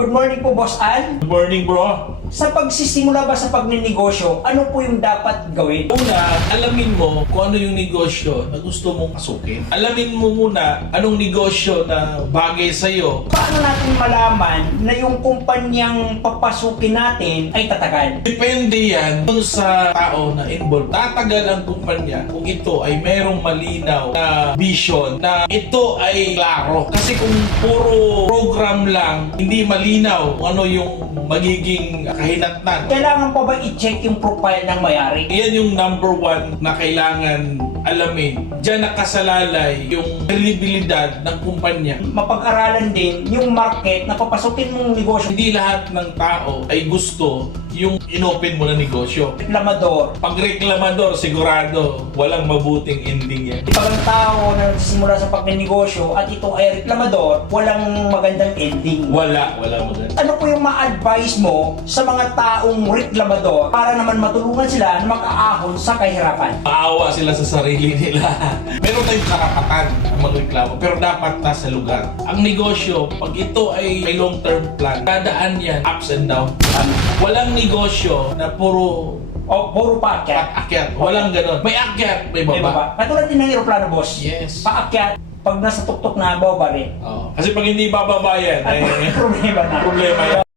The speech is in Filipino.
Good morning po, Boss Al. Good morning, bro. Sa pagsisimula ba sa pagnenegosyo, ano po yung dapat gawin? Una, alamin mo kung ano yung negosyo na gusto mong pasukin. Alamin mo muna anong negosyo na bagay sa'yo. Paano natin malaman na yung kumpanyang papasukin natin ay tatagal? Depende yan dun sa tao na involved. Tatagal ang kumpanya kung ito ay merong malinaw na vision na ito ay klaro. Kasi kung puro program lang, hindi malinaw kung ano yung magiging kahinatnan. Kailangan pa ba i-check yung profile ng mayari? Yan yung number one na kailangan alamin. Diyan nakasalalay yung kredibilidad ng kumpanya. Mapag-aralan din yung market na papasukin mong negosyo. Hindi lahat ng tao ay gusto yung inopen mo na negosyo. Reklamador. Pag reklamador, sigurado walang mabuting ending yan. Pag ang tao na nagsisimula sa pagnenegosyo at ito ay reklamador, walang magandang ending. Wala, wala maganda. Ano po yung ma-advise mo sa mga taong reklamador para naman matulungan sila na makaahon sa kahirapan? Maawa sila sa sarili nila. Meron tayong karapatan ang magreklamo, pero dapat nasa lugar. Ang negosyo, pag ito ay may long-term plan, dadaan yan ups and down. Walang negosyo na puro O puro paakyat. akyat. Walang ganon. May akyat, may May baba. baba. Katulad din ng aeroplano, boss. Yes. Paakyat, pag nasa tuktok na, bababa rin. Oh. Kasi pag hindi bababa yan, eh, problema na. problema yan.